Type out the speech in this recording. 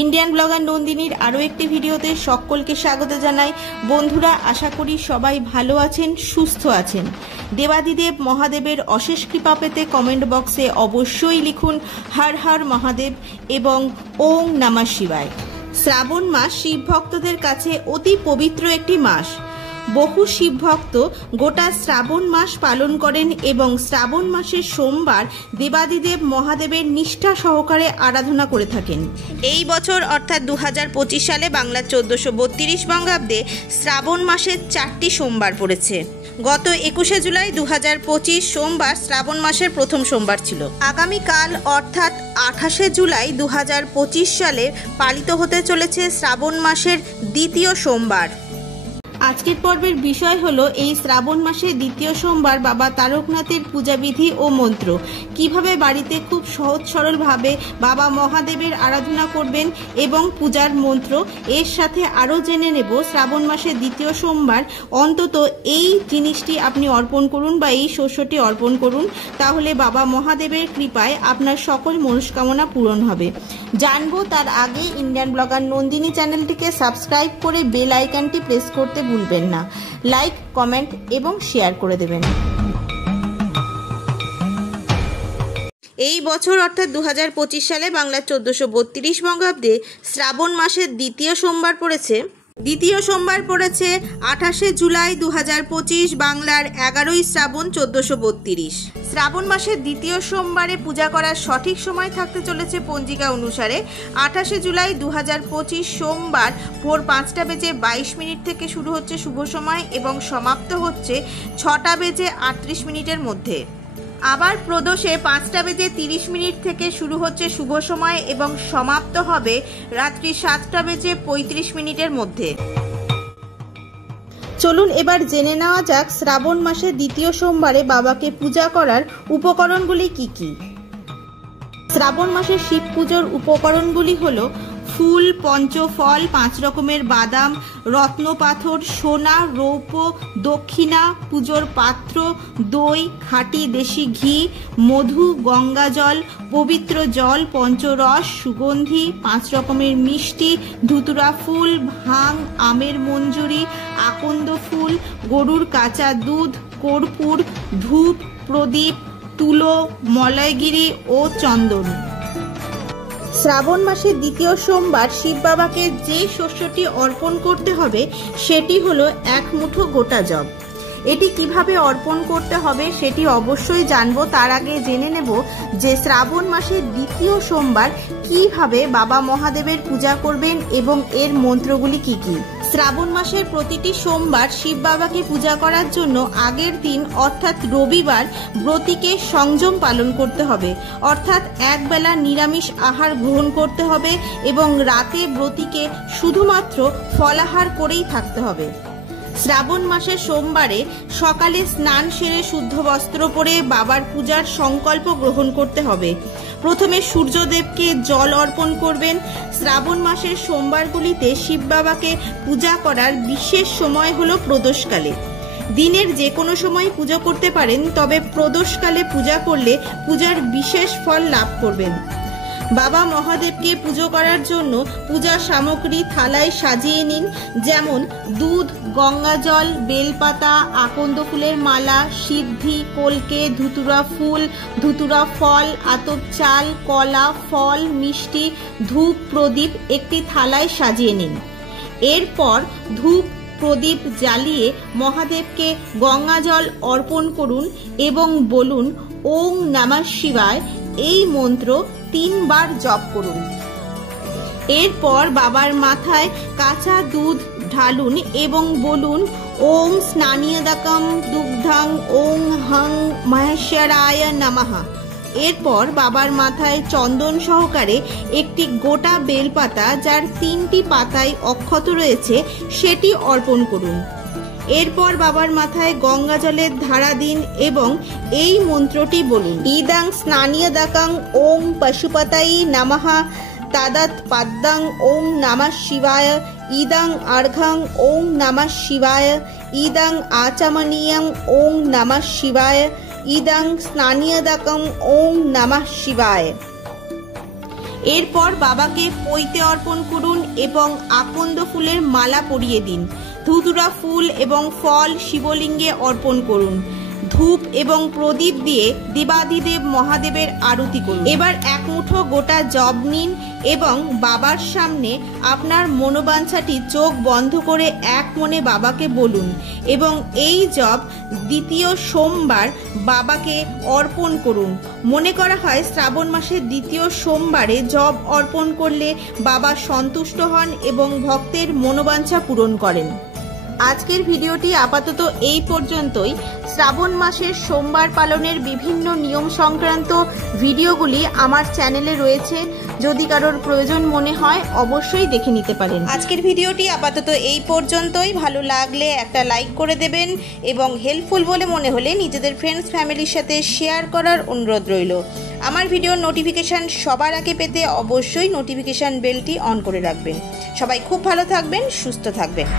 Indian blogger নন্দিনীর আরও একটি ভিডিওতে সকলকে স্বাগত জানাই। বন্ধুরা, আশা করি সবাই ভালো আছেন, সুস্থ আছেন। দেবাদিদেব মহাদেবের অশেষ কৃপা পেতে কমেন্ট বক্সে অবশ্যই লিখুন হর হর মহাদেব এবং ওং নমঃ শিবায়। শ্রাবণ মাস শিব ভক্তদের কাছে অতি পবিত্র একটি মাস। বহু শিব ভক্ত গোটা শ্রাবণ মাস পালন করেন এবং শ্রাবণ মাসের সোমবার দেবাদিদেব মহাদেবের নিষ্ঠা সহকারে আরাধনা করে থাকেন। এই বছর অর্থাৎ 2025 সালে বাংলার 1432 বঙ্গাব্দে শ্রাবণ মাসের 4টি সোমবার পড়েছে। গত 21শে জুলাই 2025 সোমবার শ্রাবণ মাসের প্রথম সোমবার ছিল। আগামীকাল অর্থাৎ 28শে জুলাই 2025 সালে পালিত হতে চলেছে শ্রাবণ মাসের দ্বিতীয় সোমবার। আজকের পর্বের বিষয় হলো এই শ্রাবণ মাসে দ্বিতীয় সোমবার বাবা তারকনাথের পূজাবিধি ও মন্ত্র। কিভাবে বাড়িতে খুব সহজ সরলভাবে বাবা মহাদেবের আরাধনা করবেন এবং পূজার মন্ত্র। এর সাথে আরও জেনে নেব শ্রাবণ মাসের দ্বিতীয় সোমবার অন্তত এই জিনিসটি আপনি অর্পণ করুন বা এই শস্যটি অর্পণ করুন, তাহলে বাবা মহাদেবের কৃপায় আপনার সকল মনস্কামনা পূরণ হবে। জানবো তার আগে ইন্ডিয়ান ব্লগার নন্দিনী চ্যানেলটিকে সাবস্ক্রাইব করে বেল আইকনটি প্রেস করতে ভুলবেন না। লাইক, কমেন্ট এবং শেয়ার করে দেবেন। এই বছর অর্থাৎ 2025 সালে বাংলার 1432 বঙ্গাব্দে শ্রাবণ মাসের দ্বিতীয় সোমবার পড়েছে। 28শে জুলাই 2025 বাংলার 11ই শ্রাবণ 1432। শ্রাবণ মাসের দ্বিতীয় সোমবারে পূজা করার সঠিক সময় থাকতে চলেছে পঞ্জিকা অনুসারে 28শে জুলাই 2025 সোমবার ভোর 5:22 থেকে শুরু হচ্ছে শুভ সময় এবং সমাপ্ত হচ্ছে 6:38 মধ্যে। আবার প্রদোষে 5:30 থেকে শুরু হচ্ছে শুভ সময় এবং সমাপ্ত হবে রাত্রি 7:35 মধ্যে। চলুন এবার জেনে নেওয়া যাক শ্রাবণ মাসের দ্বিতীয় সোমবারে বাবাকে পূজা করার উপকরণগুলি কি কি। শ্রাবণ মাসের শিব পুজোর উপকরণগুলি হলো ফুল, পঞ্চফল, 5 রকমের বাদাম, রত্নপাথর, সোনা, রৌপ্য, দক্ষিণা, পুজোর পাত্র, দই, খাঁটি দেশি ঘি, মধু, গঙ্গা জল, পবিত্র জল, পঞ্চরস, সুগন্ধি, 5 রকমের মিষ্টি, ধুতুরা ফুল, ভাং, আমের মঞ্জুরি, আকন্দ ফুল, গরুর কাঁচা দুধ, কর্পূর, ধূপ, প্রদীপ, তুলো, মলয়গিরি ও চন্দন। শ্রাবণ মাসের দ্বিতীয় সোমবার শিব বাবাকে যে শস্যটি অর্পণ করতে হবে সেটি হলো 1 মুঠো গোটা জব। এটি কিভাবে অর্পণ করতে হবে সেটি অবশ্যই জানবো। তার আগে জেনে নেব যে শ্রাবণ মাসের দ্বিতীয় সোমবার কিভাবে বাবা মহাদেবের পূজা করবেন এবং এর মন্ত্রগুলি কি কি। শ্রাবণ মাসের প্রতিটি সোমবার শিব বাবাকে পূজা করার জন্য আগের দিন অর্থাৎ রবিবার ব্রতীকে সংযম পালন করতে হবে, অর্থাৎ একবেলা নিরামিষ আহার গ্রহণ করতে হবে এবং রাতে ব্রতীকে শুধুমাত্র ফলাহার করেই থাকতে হবে। শ্রাবণ মাসের সোমবারে সকালে স্নান সেরে শুদ্ধ বস্ত্র পরে বাবার পূজার সংকল্প গ্রহণ করতে হবে। প্রথমে সূর্যদেবকে জল অর্পণ করবেন। শ্রাবণ মাসের সোমবারগুলিতে শিব বাবাকে পূজা করার বিশেষ সময় হলো প্রদোষকালে। দিনের যে কোনো সময় পুজো করতে পারেন, তবে প্রদোষকালে পূজা করলে পূজার বিশেষ ফল লাভ করবেন। বাবা মহাদেবকে পুজো করার জন্য পূজা সামগ্রী থালায় সাজিয়ে নিন, যেমন দুধ, গঙ্গা জল, বেলপাতা, আকন্দ ফুলের মালা, সিদ্ধি, কলকে, ধুতুরা ফুল, ধুতুরা ফল, আতপ চাল, কলা, ফল, মিষ্টি, ধূপ, প্রদীপ একটি থালায় সাজিয়ে নিন। এরপর ধূপ প্রদীপ জ্বালিয়ে মহাদেবকে গঙ্গা জল অর্পণ করুন এবং বলুন ওং নমঃ শিবায়। এই মন্ত্র 3 বার জপ করুন। এরপর বাবার মাথায় কাঁচা দুধ ঢালুন এবং বলুন ওং স্নানিয়দকম দুগ্ধং ওং হং মহেশ্বরায় নমঃ। এরপর বাবার মাথায় চন্দন সহকারে একটি গোটা বেলপাতা, যার 3টি পাতায় অক্ষত রয়েছে, সেটি অর্পণ করুন। এরপর বাবার মাথায় গঙ্গা জলের ধারা দিন এবং এই মন্ত্রটি বলুন ইদাং স্নানিয়দকং ওং পশুপতাই নমঃ তাদাত পাদ্যং ওং নমঃ শিবায় ইদাং অর্ঘং ওং নমঃ শিবায় ইদাং আচমনীয়ং ওং নমঃ শিবায় ইদাং স্নানিয়দকং ওং নমঃ শিবায়। এরপর বাবাকে পৈতে অর্পণ করুন এবং আকন্দ ফুলের মালা পরিয়ে দিন। ধুতুরা ফুল এবং ফল শিবলিঙ্গে অর্পণ করুন। ধূপ এবং প্রদীপ দিয়ে দেবাদিদেব মহাদেবের আরতি করুন। এবার এক মুঠো গোটা জব নিন এবং বাবার সামনে আপনার মনোবাঞ্ছাটি চোখ বন্ধ করে এক মনে বাবাকে বলুন এবং এই জব দ্বিতীয় সোমবার বাবাকে অর্পণ করুন। মনে করা হয় শ্রাবণ মাসের দ্বিতীয় সোমবারে জব অর্পণ করলে বাবা সন্তুষ্ট হন এবং ভক্তের মনোবাঞ্ছা পূরণ করেন। আজকের ভিডিওটি আপাতত এই পর্যন্তই। শ্রাবণ মাসের সোমবার পালনের বিভিন্ন নিয়ম সংক্রান্ত ভিডিওগুলি আমার চ্যানেলে রয়েছে, যদি কারোর প্রয়োজন মনে হয় অবশ্যই দেখে নিতে পারেন। আজকের ভিডিওটি আপাতত এই পর্যন্তই। ভালো লাগলে একটা লাইক করে দেবেন এবং হেল্পফুল বলে মনে হলে নিজেদের ফ্রেন্ডস ফ্যামিলির সাথে শেয়ার করার অনুরোধ রইল। আমার ভিডিওর নোটিফিকেশান সবার আগে পেতে অবশ্যই নোটিফিকেশান বেলটি অন করে রাখবেন। সবাই খুব ভালো থাকবেন, সুস্থ থাকবেন।